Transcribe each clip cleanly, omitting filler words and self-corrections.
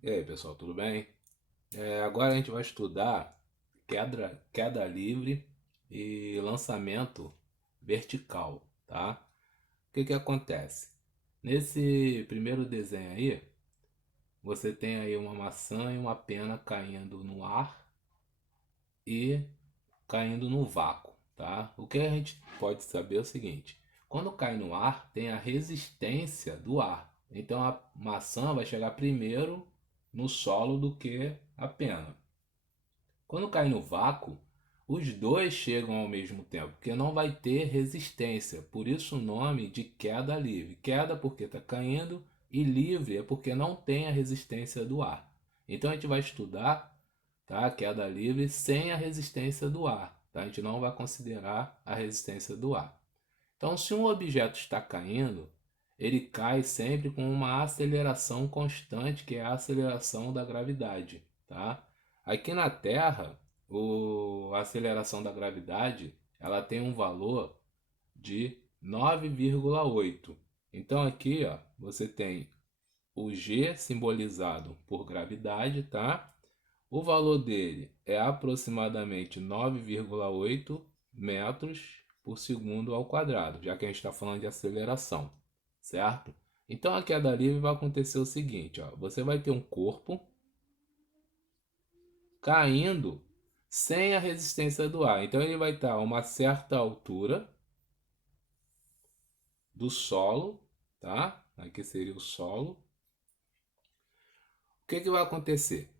E aí, pessoal, tudo bem? Agora a gente vai estudar queda livre e lançamento vertical, tá? O que que acontece? Nesse primeiro desenho aí, você tem aí uma maçã e uma pena caindo no ar e caindo no vácuo, tá? O que a gente pode saber é o seguinte: quando cai no ar, tem a resistência do ar. Então a maçã vai chegar primeiro no solo do que a pena. Quando cai no vácuo, os dois chegam ao mesmo tempo, porque não vai ter resistência. Por isso o nome de queda livre. Queda porque está caindo e livre é porque não tem a resistência do ar. Então a gente vai estudar, tá, a queda livre sem a resistência do ar. Tá? A gente não vai considerar a resistência do ar. Então, se um objeto está caindo, ele cai sempre com uma aceleração constante, que é a aceleração da gravidade, tá? Aqui na Terra, a aceleração da gravidade, ela tem um valor de 9,8. Então aqui, ó, você tem o G simbolizado por gravidade, tá? O valor dele é aproximadamente 9,8 metros por segundo ao quadrado, já que a gente está falando de aceleração, certo? Então a queda livre vai acontecer o seguinte, ó, você vai ter um corpo caindo sem a resistência do ar. Então ele vai estar a uma certa altura do solo, tá? Aqui seria o solo. O que que vai acontecer?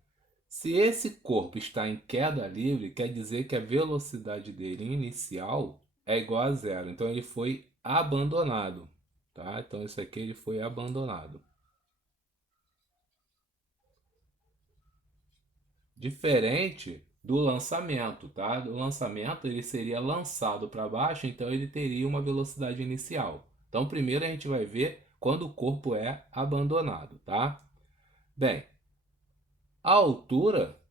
Se esse corpo está em queda livre, quer dizer que a velocidade dele inicial é igual a zero. Então ele foi abandonado, tá? Então isso aqui ele foi abandonado. Diferente do lançamento, tá? Do lançamento ele seria lançado para baixo, então ele teria uma velocidade inicial. Então primeiro a gente vai ver quando o corpo é abandonado, tá? Bem, a altura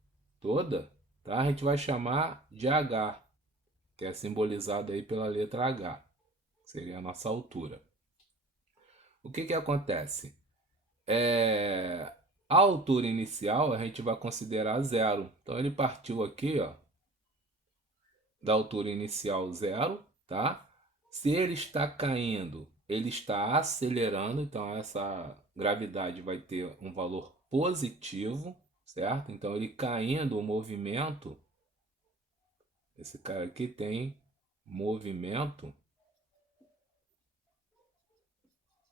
toda, tá? A gente vai chamar de h, que é simbolizado aí pela letra H, que seria a nossa altura. O que que acontece? A altura inicial a gente vai considerar zero. Então ele partiu aqui, ó, da altura inicial zero, tá? Se ele está caindo, ele está acelerando, então essa gravidade vai ter um valor positivo, certo? Então ele caindo, o movimento, esse cara aqui tem movimento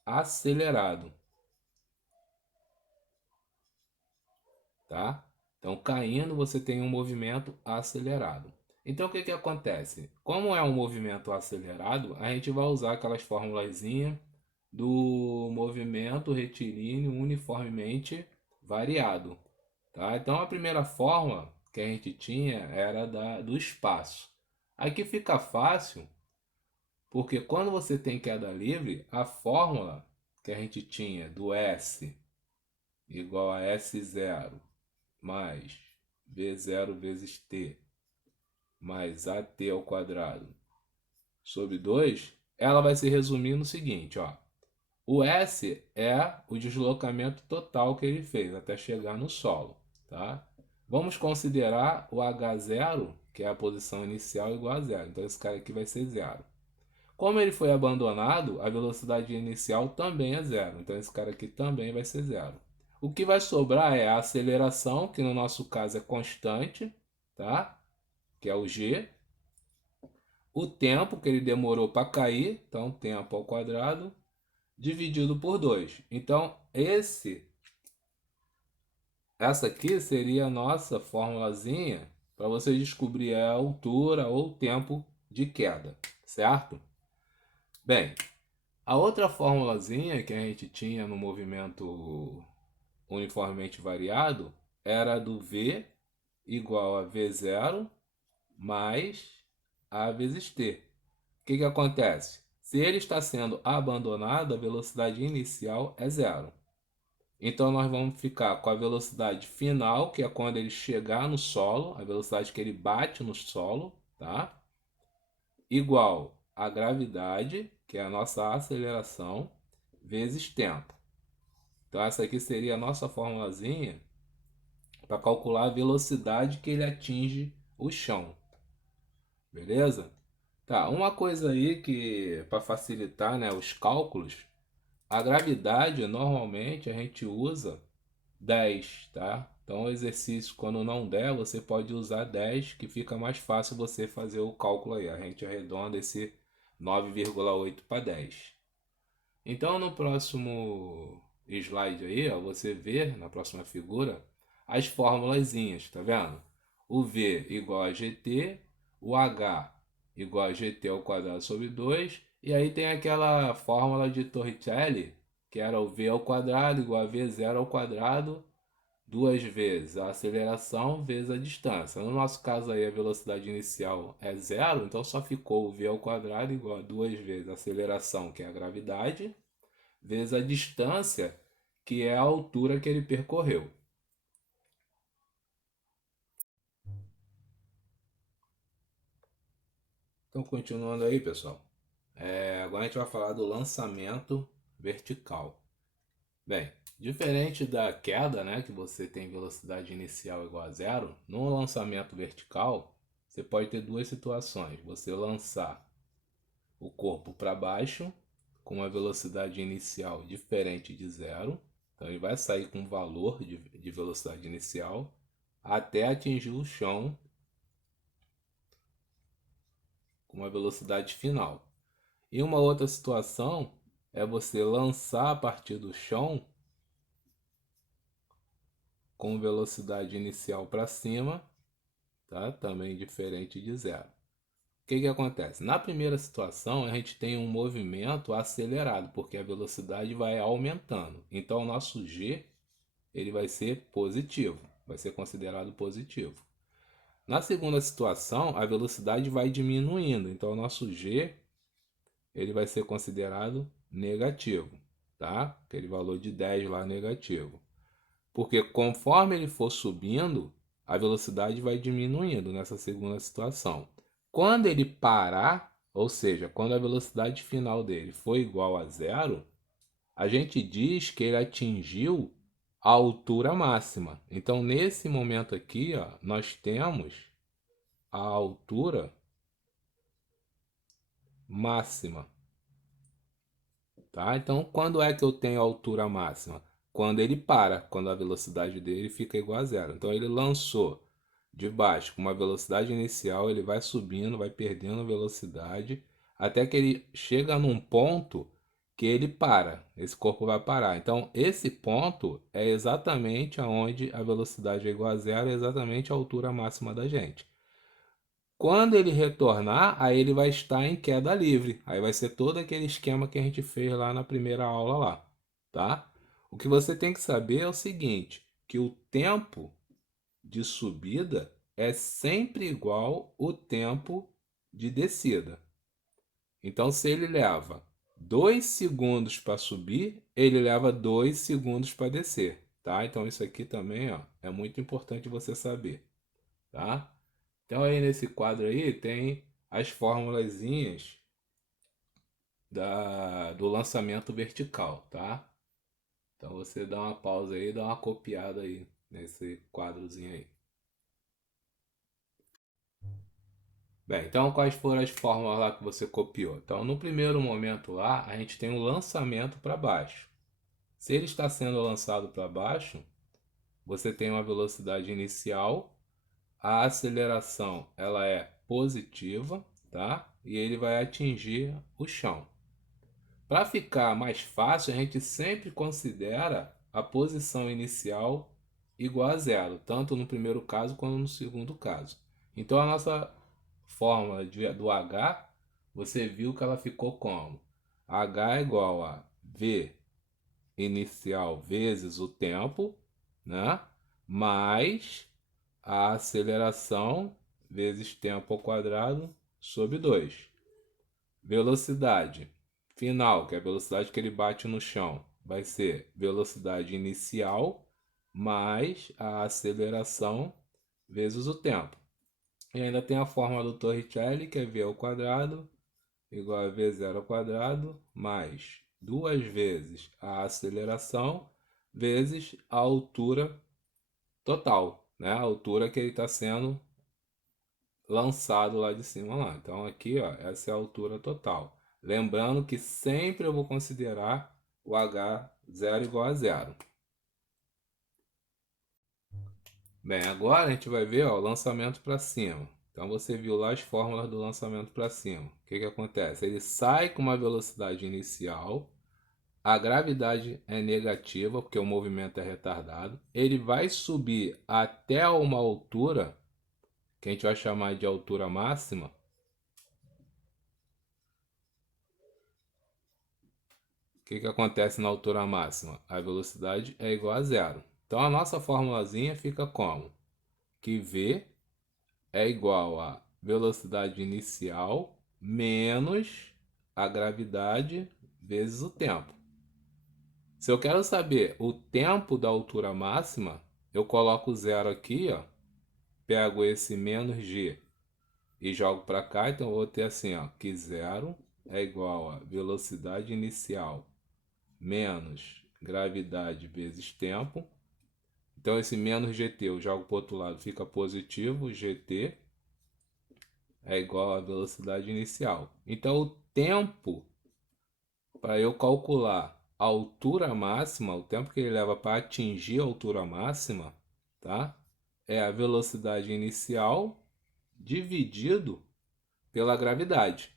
acelerado, tá? Então, caindo, você tem um movimento acelerado. Então, o que que acontece? Como é um movimento acelerado, a gente vai usar aquelas formulazinhas do movimento retilíneo uniformemente variado, tá? Então, a primeira fórmula que a gente tinha era do espaço. Aqui fica fácil, porque quando você tem queda livre, a fórmula que a gente tinha do S igual a S0 mais V0 vezes T mais AT ao quadrado sobre 2, ela vai se resumir no seguinte, ó. O S é o deslocamento total que ele fez até chegar no solo, tá? Vamos considerar o H0, que é a posição inicial, igual a zero. Então esse cara aqui vai ser zero. Como ele foi abandonado, a velocidade inicial também é zero. Então esse cara aqui também vai ser zero. O que vai sobrar é a aceleração, que no nosso caso é constante, tá? Que é o g. O tempo que ele demorou para cair, então tempo ao quadrado, dividido por 2. Então essa aqui seria a nossa formulazinha para você descobrir a altura ou tempo de queda, certo? Bem, a outra formulazinha que a gente tinha no movimento uniformemente variado era do V igual a V0 mais A vezes T. O que que acontece? Se ele está sendo abandonado, a velocidade inicial é zero. Então nós vamos ficar com a velocidade final, que é quando ele chegar no solo, a velocidade que ele bate no solo, tá? Igual a gravidade, que é a nossa aceleração, vezes tempo. Então essa aqui seria a nossa formulazinha para calcular a velocidade que ele atinge o chão, beleza? Tá, uma coisa aí que para facilitar, né, os cálculos, a gravidade normalmente a gente usa 10, tá? Então o exercício quando não der, você pode usar 10, que fica mais fácil você fazer o cálculo aí. A gente arredonda esse 9,8 para 10. Então no próximo slide aí, ó, você vê na próxima figura as formulazinhas, tá vendo? O V igual a GT, o H igual a GT ao quadrado sobre 2, e aí tem aquela fórmula de Torricelli, que era o V ao quadrado igual a V zero ao quadrado, duas vezes a aceleração vezes a distância. No nosso caso aí a velocidade inicial é zero, então só ficou o V ao quadrado igual a duas vezes a aceleração, que é a gravidade, vezes a distância, que é a altura que ele percorreu. Então, continuando aí, pessoal. Agora a gente vai falar do lançamento vertical. Bem, diferente da queda, né, que você tem velocidade inicial igual a zero, no lançamento vertical, você pode ter duas situações. Você lançar o corpo para baixo, com uma velocidade inicial diferente de zero. Então ele vai sair com um valor de velocidade inicial até atingir o chão com uma velocidade final. E uma outra situação é você lançar a partir do chão com velocidade inicial para cima, tá? Também diferente de zero. O que acontece? Na primeira situação, a gente tem um movimento acelerado, porque a velocidade vai aumentando. Então, o nosso G ele vai ser positivo, vai ser considerado positivo. Na segunda situação, a velocidade vai diminuindo, então o nosso G ele vai ser considerado negativo, tá? Aquele valor de 10 lá negativo. Porque conforme ele for subindo, a velocidade vai diminuindo nessa segunda situação. Quando ele parar, ou seja, quando a velocidade final dele for igual a zero, a gente diz que ele atingiu a altura máxima. Então, nesse momento aqui, ó, nós temos a altura máxima, tá? Então, quando é que eu tenho a altura máxima? Quando ele para, quando a velocidade dele fica igual a zero. Então, ele lançou de baixo com uma velocidade inicial, ele vai subindo, vai perdendo velocidade, até que ele chega num ponto que ele para, esse corpo vai parar. Então, esse ponto é exatamente aonde a velocidade é igual a zero, é exatamente a altura máxima da gente. Quando ele retornar, aí ele vai estar em queda livre. Aí vai ser todo aquele esquema que a gente fez lá na primeira aula lá, tá? O que você tem que saber é o seguinte, que o tempo de subida é sempre igual o tempo de descida. Então, se ele leva 2 segundos para subir, ele leva 2 segundos para descer, tá? Então, isso aqui também, ó, é muito importante você saber, tá? Então, aí nesse quadro aí tem as formulazinhas do lançamento vertical, tá? Então, você dá uma pausa aí, dá uma copiada aí nesse quadrozinho aí. Bem, então quais foram as fórmulas lá que você copiou? Então, no primeiro momento lá, a gente tem um lançamento para baixo. Se ele está sendo lançado para baixo, você tem uma velocidade inicial, a aceleração ela é positiva, tá? E ele vai atingir o chão. Para ficar mais fácil, a gente sempre considera a posição inicial igual a zero, tanto no primeiro caso quanto no segundo caso. Então a nossa fórmula do H, você viu que ela ficou como? H é igual a V inicial vezes o tempo, né? Mais a aceleração vezes tempo ao quadrado sobre 2. Velocidade final, que é a velocidade que ele bate no chão, vai ser velocidade inicial mais a aceleração vezes o tempo. E ainda tem a forma do Torricelli, que é v ao quadrado igual a v zero ao quadrado mais duas vezes a aceleração vezes a altura total, né? A altura que ele está sendo lançado lá de cima lá. Então aqui, ó, essa é a altura total. Lembrando que sempre eu vou considerar o H0 igual a zero. Bem, agora a gente vai ver, ó, o lançamento para cima. Então você viu lá as fórmulas do lançamento para cima. O que que acontece? Ele sai com uma velocidade inicial, a gravidade é negativa porque o movimento é retardado. Ele vai subir até uma altura que a gente vai chamar de altura máxima. O que que acontece na altura máxima? A velocidade é igual a zero. Então a nossa formulazinha fica como? Que V é igual a velocidade inicial menos a gravidade vezes o tempo. Se eu quero saber o tempo da altura máxima, eu coloco zero aqui, ó, pego esse menos g e jogo para cá, então eu vou ter assim, ó, que zero é igual a velocidade inicial menos gravidade vezes tempo. Então esse menos gt eu jogo para o outro lado, fica positivo, gt é igual à velocidade inicial. Então o tempo para eu calcular a altura máxima, o tempo que ele leva para atingir a altura máxima, tá? É a velocidade inicial dividido pela gravidade,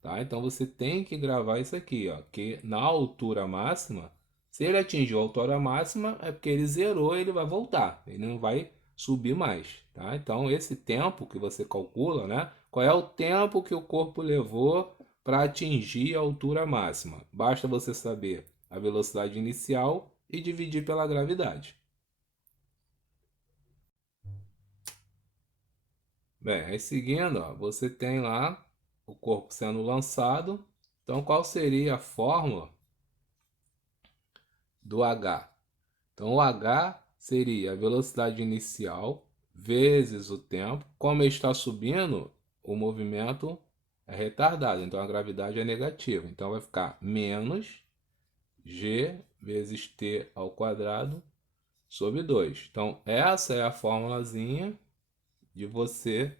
tá? Então você tem que gravar isso aqui, ó, que na altura máxima, se ele atingiu a altura máxima, é porque ele zerou, ele vai voltar, ele não vai subir mais, tá? Então esse tempo que você calcula, né? Qual é o tempo que o corpo levou para atingir a altura máxima? Basta você saber a velocidade inicial e dividir pela gravidade. Bem, aí seguindo, ó, você tem lá o corpo sendo lançado. Então, qual seria a fórmula do H? Então, o H seria a velocidade inicial vezes o tempo. Como ele está subindo, o movimento é retardado, então a gravidade é negativa. Então, vai ficar menos g vezes t ao quadrado sobre 2. Então, essa é a formulazinha de você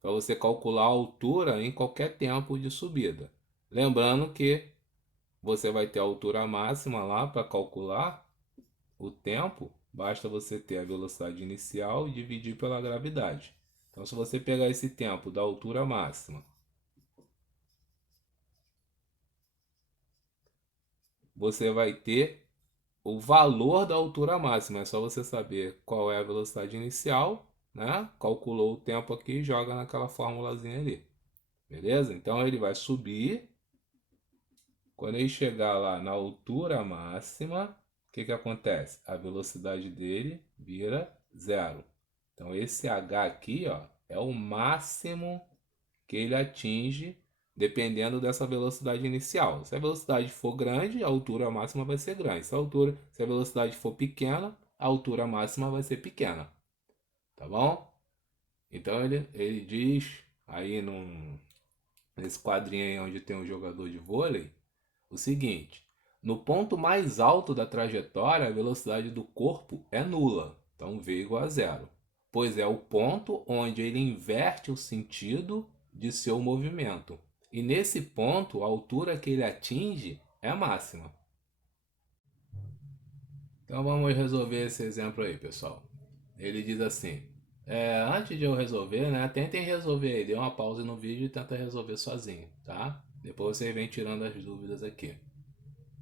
para você calcular a altura em qualquer tempo de subida. Lembrando que você vai ter a altura máxima lá para calcular o tempo, basta você ter a velocidade inicial e dividir pela gravidade. Então, se você pegar esse tempo da altura máxima, você vai ter o valor da altura máxima. É só você saber qual é a velocidade inicial, né? Calculou o tempo aqui e joga naquela formulazinha ali. Beleza? Então ele vai subir. Quando ele chegar lá na altura máxima, o que que acontece? A velocidade dele vira zero. Então esse h aqui, ó, é o máximo que ele atinge dependendo dessa velocidade inicial. Se a velocidade for grande, a altura máxima vai ser grande. Se a velocidade for pequena, a altura máxima vai ser pequena. Tá bom? Então ele diz aí nesse quadrinho aí onde tem um jogador de vôlei o seguinte: no ponto mais alto da trajetória, a velocidade do corpo é nula, então v igual a zero, pois é o ponto onde ele inverte o sentido de seu movimento. E nesse ponto, a altura que ele atinge é máxima. Então vamos resolver esse exemplo aí, pessoal. Ele diz assim: antes de eu resolver, né? Tentem resolver aí, dê uma pausa no vídeo e tenta resolver sozinho, tá? Depois você vem tirando as dúvidas aqui.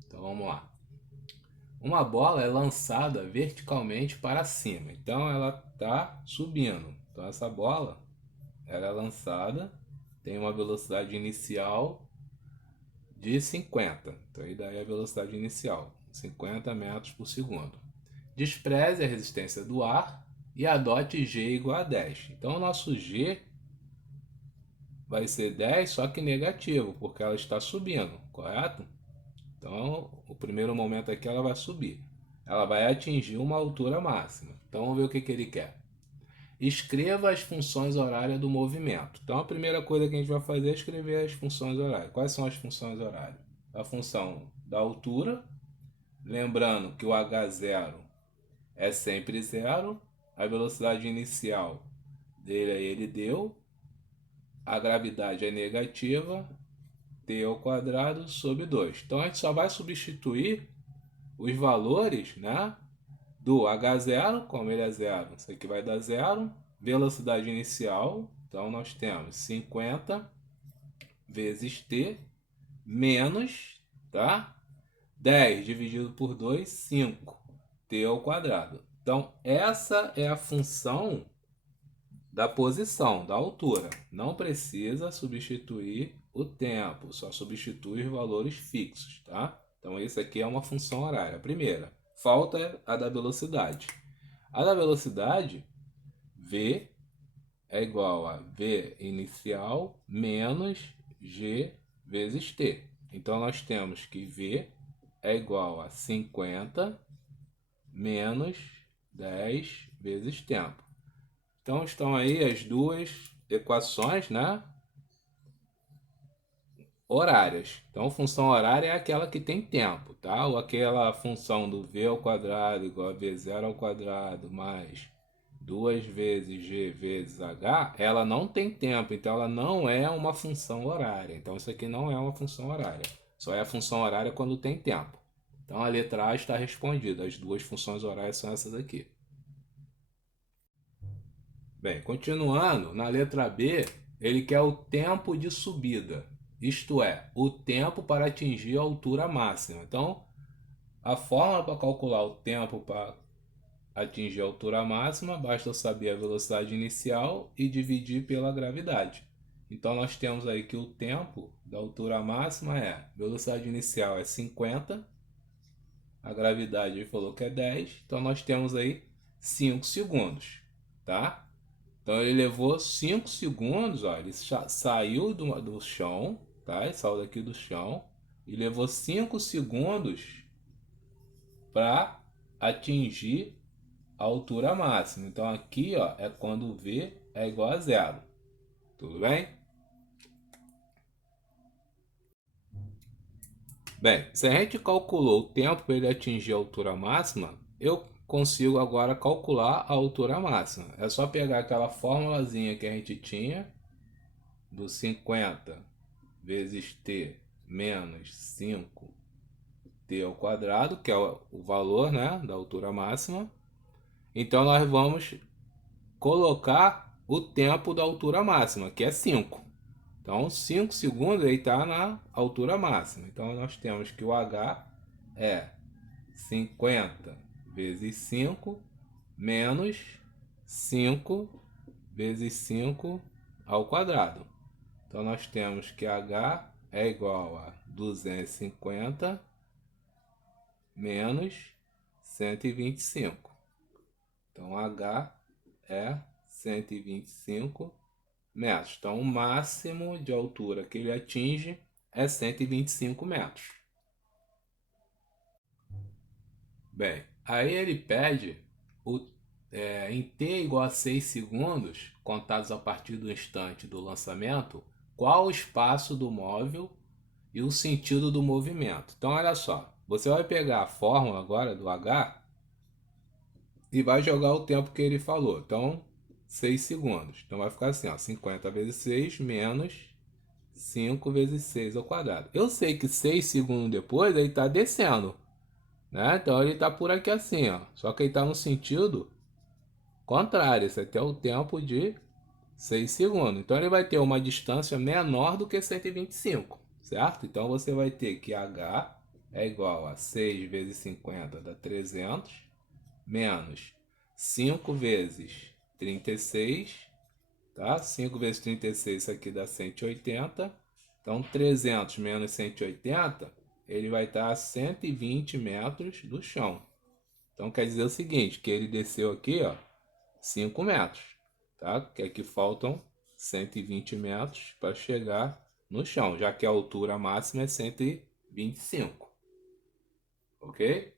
Então vamos lá. Uma bola é lançada verticalmente para cima, então ela está subindo. Então essa bola ela é lançada, tem uma velocidade inicial de 50. Então aí daí a velocidade inicial, 50 metros por segundo. Despreze a resistência do ar e adote G igual a 10. Então o nosso G vai ser 10, só que negativo, porque ela está subindo, correto? Então, o primeiro momento aqui ela vai subir. Ela vai atingir uma altura máxima. Então, vamos ver o que, que ele quer. Escreva as funções horárias do movimento. Então, a primeira coisa que a gente vai fazer é escrever as funções horárias. Quais são as funções horárias? A função da altura, lembrando que o H0 é sempre zero, a velocidade inicial dele aí ele deu, a gravidade é negativa, t ao quadrado sobre 2. Então a gente só vai substituir os valores, né, do h0, como ele é zero, isso aqui vai dar zero, velocidade inicial, então nós temos 50 vezes t menos, tá? 10 dividido por 2, 5, t ao quadrado. Então essa é a função da posição, da altura. Não precisa substituir o tempo, só substitui os valores fixos, tá? Então, esse aqui é uma função horária. A primeira. Falta a da velocidade. A da velocidade, v é igual a v inicial menos g vezes t. Então, nós temos que v é igual a 50 menos 10 vezes tempo. Então estão aí as duas equações, né, horárias. Então função horária é aquela que tem tempo, tá? Ou aquela função do v ao quadrado igual a v0 ao quadrado mais 2 vezes g vezes h, ela não tem tempo, então ela não é uma função horária. Então isso aqui não é uma função horária. Só é a função horária quando tem tempo. Então a letra A está respondida. As duas funções horárias são essas aqui. Bem, continuando, na letra B, ele quer o tempo de subida, isto é, o tempo para atingir a altura máxima. Então, a fórmula para calcular o tempo para atingir a altura máxima, basta saber a velocidade inicial e dividir pela gravidade. Então, nós temos aí que o tempo da altura máxima é, velocidade inicial é 50, a gravidade ele falou que é 10, então nós temos aí 5 segundos, tá? Então ele levou 5 segundos, ó, ele saiu do chão, tá? Ele saiu daqui do chão e levou 5 segundos para atingir a altura máxima. Então aqui, ó, é quando v é igual a zero. Tudo bem? Bem, se a gente calculou o tempo para ele atingir a altura máxima, eu consigo agora calcular a altura máxima. É só pegar aquela formulazinha que a gente tinha do 50 vezes t menos 5t ao quadrado, que é o valor, né, da altura máxima. Então nós vamos colocar o tempo da altura máxima, que é 5. Então 5 segundos ele está na altura máxima. Então nós temos que o h é 50 vezes 5 menos 5 vezes 5 ao quadrado. Então nós temos que h é igual a 250 menos 125. Então h é 125 metros. Então o máximo de altura que ele atinge é 125 metros. Bem, aí ele pede em t igual a 6 segundos, contados a partir do instante do lançamento, qual o espaço do móvel e o sentido do movimento. Então olha só, você vai pegar a fórmula agora do h e vai jogar o tempo que ele falou. Então 6 segundos. Então vai ficar assim, ó, 50 vezes 6 menos 5 vezes 6 ao quadrado. Eu sei que 6 segundos depois ele está descendo, né? Então ele está por aqui assim, ó. Só que ele está no sentido contrário. Esse aqui é o tempo de 6 segundos. Então ele vai ter uma distância menor do que 125, certo? Então você vai ter que h é igual a 6 vezes 50 dá 300, menos 5 vezes 36, tá? 5 vezes 36, isso aqui dá 180. Então 300 menos 180, ele vai estar a 120 metros do chão. Então quer dizer o seguinte, que ele desceu aqui, ó, 5 metros, tá? Que aqui faltam 120 metros para chegar no chão, já que a altura máxima é 125. Ok?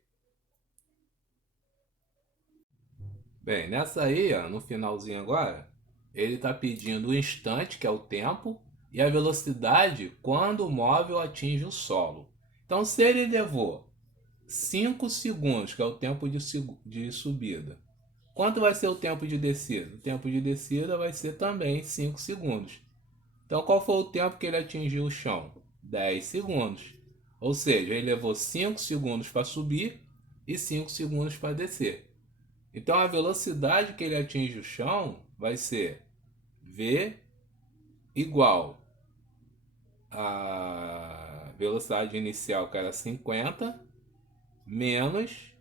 Bem, nessa aí, ó, no finalzinho agora, ele está pedindo o instante, que é o tempo, e a velocidade quando o móvel atinge o solo. Então, se ele levou 5 segundos, que é o tempo de subida, Quanto vai ser o tempo de descida? O tempo de descida vai ser também 5 segundos. Então, qual foi o tempo que ele atingiu o chão? 10 segundos. Ou seja, ele levou 5 segundos para subir e 5 segundos para descer. Então, a velocidade que ele atinge o chão vai ser V igual a velocidade inicial, que era 50, menos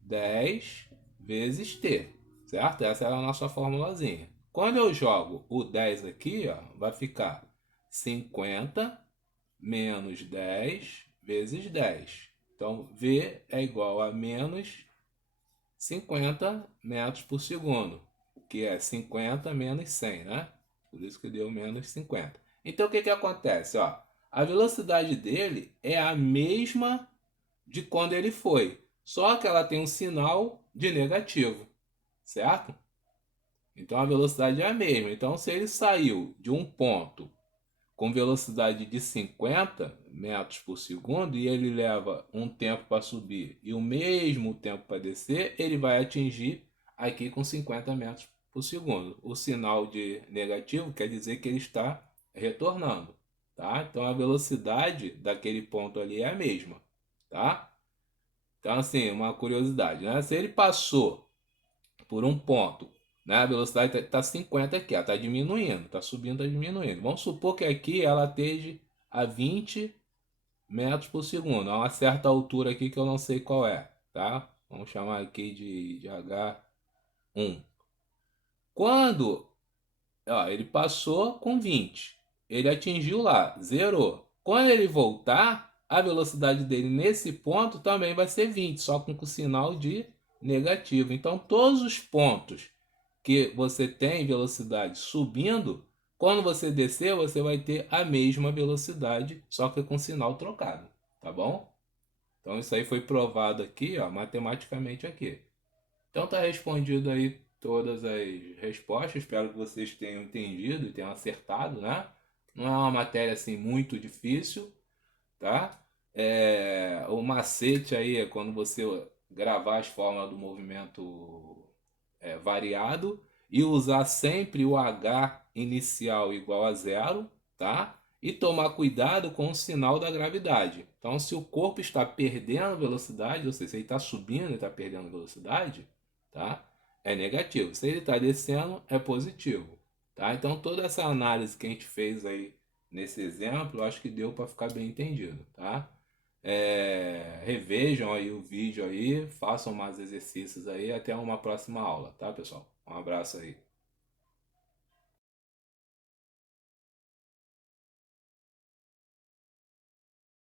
10 vezes t, certo? Essa era a nossa formulazinha. Quando eu jogo o 10 aqui, ó, vai ficar 50 menos 10 vezes 10. Então, V é igual a menos 50 metros por segundo, que é 50 menos 100, né? Por isso que deu menos 50. Então, o que acontece? Ó, a velocidade dele é a mesma de quando ele foi, só que ela tem um sinal de negativo, certo? Então a velocidade é a mesma. Então se ele saiu de um ponto com velocidade de 50 metros por segundo e ele leva um tempo para subir e o mesmo tempo para descer, ele vai atingir aqui com 50 metros por segundo. O sinal de negativo quer dizer que ele está retornando, tá? Então a velocidade daquele ponto ali é a mesma, tá? Então, assim, uma curiosidade, né? Se ele passou por um ponto, né? A velocidade está 50 aqui, está diminuindo, está subindo, está diminuindo. Vamos supor que aqui ela esteja a 20 metros por segundo, a uma certa altura aqui que eu não sei qual é, tá? Vamos chamar aqui de H1. Quando ó, ele passou com 20, ele atingiu lá, zerou. Quando ele voltar, a velocidade dele nesse ponto também vai ser 20, só com o sinal de negativo. Então, todos os pontos que você tem velocidade subindo, quando você descer, você vai ter a mesma velocidade, só que com sinal trocado, tá bom? Então, isso aí foi provado aqui, ó, matematicamente aqui. Então tá respondido aí todas as respostas. Espero que vocês tenham entendido e tenham acertado, né? Não é uma matéria assim muito difícil, tá? O macete aí é quando você gravar as formas do movimento variado e usar sempre o H inicial igual a zero, tá? E tomar cuidado com o sinal da gravidade. Então, se o corpo está perdendo velocidade, ou seja, se ele está subindo e está perdendo velocidade, tá? É negativo. Se ele está descendo, é positivo, tá? Então, toda essa análise que a gente fez aí nesse exemplo, eu acho que deu para ficar bem entendido, tá? Revejam aí o vídeo aí, façam mais exercícios aí, até uma próxima aula, tá, pessoal? Um abraço aí.